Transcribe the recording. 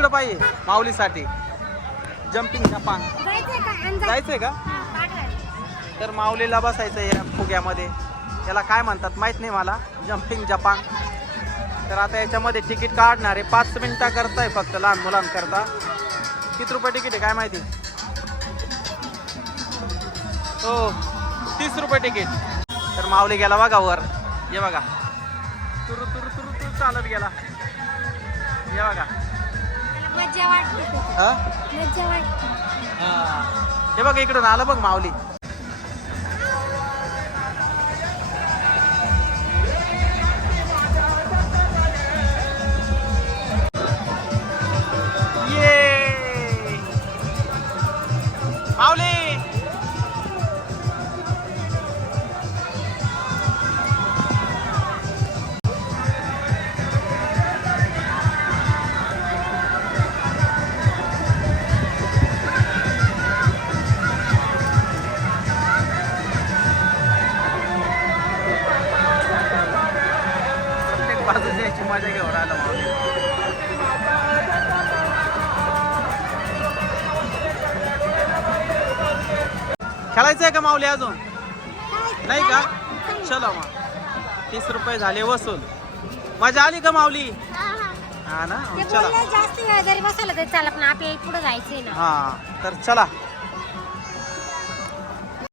तिकडं पाहिजे माऊलीसाठी. Jumping Japan. जायचंय का? तर माऊलीला बसायचं या फुग्यामध्ये. याला काय म्हणतात माहीत नाही मला. Jumping Japan. तर आता याच्यामध्ये तिकीट काढणार आहे पाच मिनिटा करताय फक्त लहान मुलांकरता. किती रुपये तिकीट आहे काय माहिती? हो तीस रुपये तिकीट. तर माऊली गेला बघा वर. ये बघा. तुरु तुरु तुरु तुरु चालत गेला. ये बघा. मज्जा वाटते हा? मज्जा वाटते. हा. हे बघ इकडून आलं बघ माऊली. ये. माऊली. याची मजा घेऊन आलं खेळायचं आहे का माऊली अजून? नाही का? चलो मग. तीस रुपये झाले वसूल. मजा आली का माऊली? हा ना? चला. जास्त वेळ जरी बसवलं तरी चालत ना आपल्याला पुढे जायचंय ना. हा तर चला.